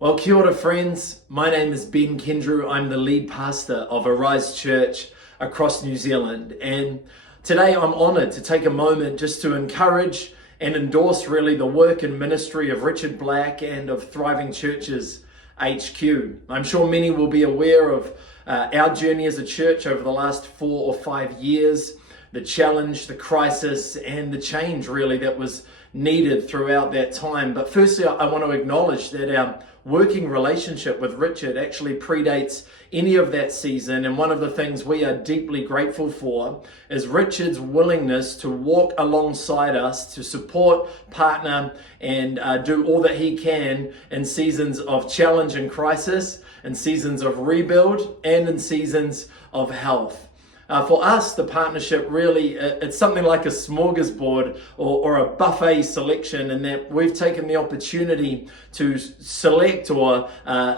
Well, kia ora friends. My name is Kendrew. I'm the lead pastor of Arise Church across New Zealand. And today I'm honoured to take a moment just to encourage and endorse really the work and ministry of Richard Black and of Thriving Churches HQ. I'm sure many will be aware of our journey as a church over the last 4 or 5 years, the challenge, the crisis, and the change really that was needed throughout that time. But firstly, I want to acknowledge that our working relationship with Richard actually predates any of that season, and one of the things we are deeply grateful for is Richard's willingness to walk alongside us, to support, partner, and do all that he can in seasons of challenge and crisis, in seasons of rebuild, and in seasons of health. For us, the partnership really, it's something like a smorgasbord or a buffet selection, in that we've taken the opportunity to select or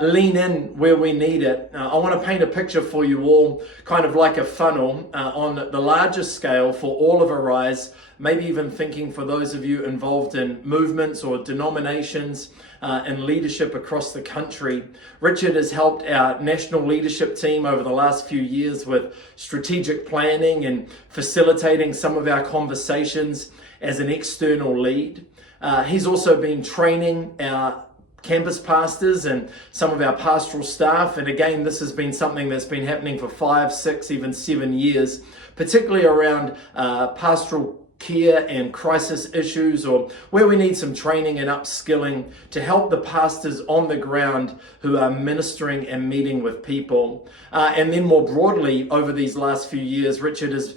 lean in where we need it. I want to paint a picture for you all, kind of like a funnel on the largest scale for all of Arise, maybe even thinking for those of you involved in movements or denominations and leadership across the country. Richard has helped our national leadership team over the last few years with strategic planning and facilitating some of our conversations as an external lead. He's also been training our campus pastors and some of our pastoral staff. And again, this has been something that's been happening for 5, 6, even 7 years, particularly around pastoral care and crisis issues, or where we need some training and upskilling to help the pastors on the ground who are ministering and meeting with people. And then more broadly, over these last few years, Richard has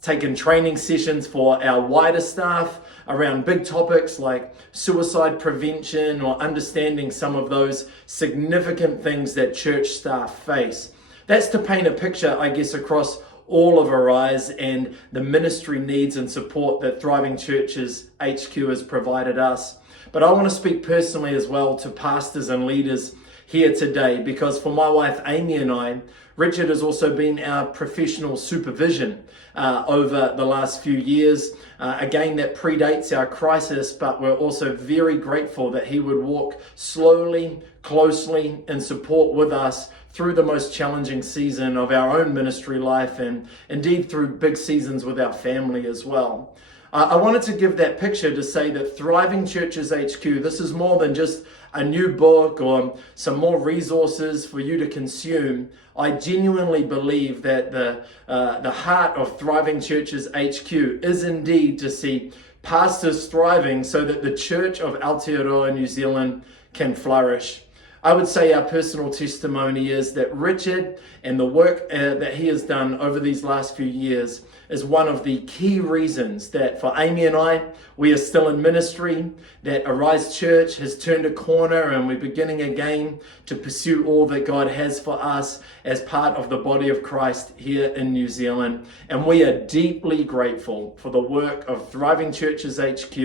taken training sessions for our wider staff around big topics like suicide prevention or understanding some of those significant things that church staff face. That's to paint a picture, I guess, across all of Arise and the ministry needs and support that Thriving Churches HQ has provided us. But I want to speak personally as well to pastors and leaders here today, because for my wife Amy and I, Richard has also been our professional supervision over the last few years. Again, that predates our crisis, but we're also very grateful that he would walk slowly, closely, in support with us through the most challenging season of our own ministry life, and indeed through big seasons with our family as well. I wanted to give that picture to say that Thriving Churches HQ, this is more than just a new book or some more resources for you to consume. I genuinely believe that the heart of Thriving Churches HQ is indeed to see pastors thriving so that the Church of Aotearoa New Zealand can flourish. I would say our personal testimony is that Richard and the work that he has done over these last few years is one of the key reasons that for Amy and I, we are still in ministry, that Arise Church has turned a corner and we're beginning again to pursue all that God has for us as part of the body of Christ here in New Zealand. And we are deeply grateful for the work of Thriving Churches HQ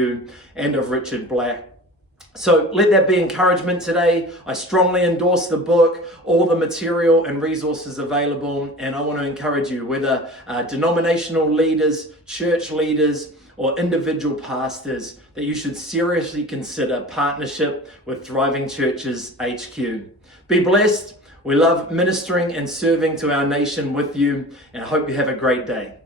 and of Richard Black. So let that be encouragement today. I strongly endorse the book, all the material and resources available, and I want to encourage you, whether denominational leaders, church leaders, or individual pastors, that you should seriously consider partnership with Thriving Churches HQ. Be blessed. We love ministering and serving to our nation with you, and I hope you have a great day.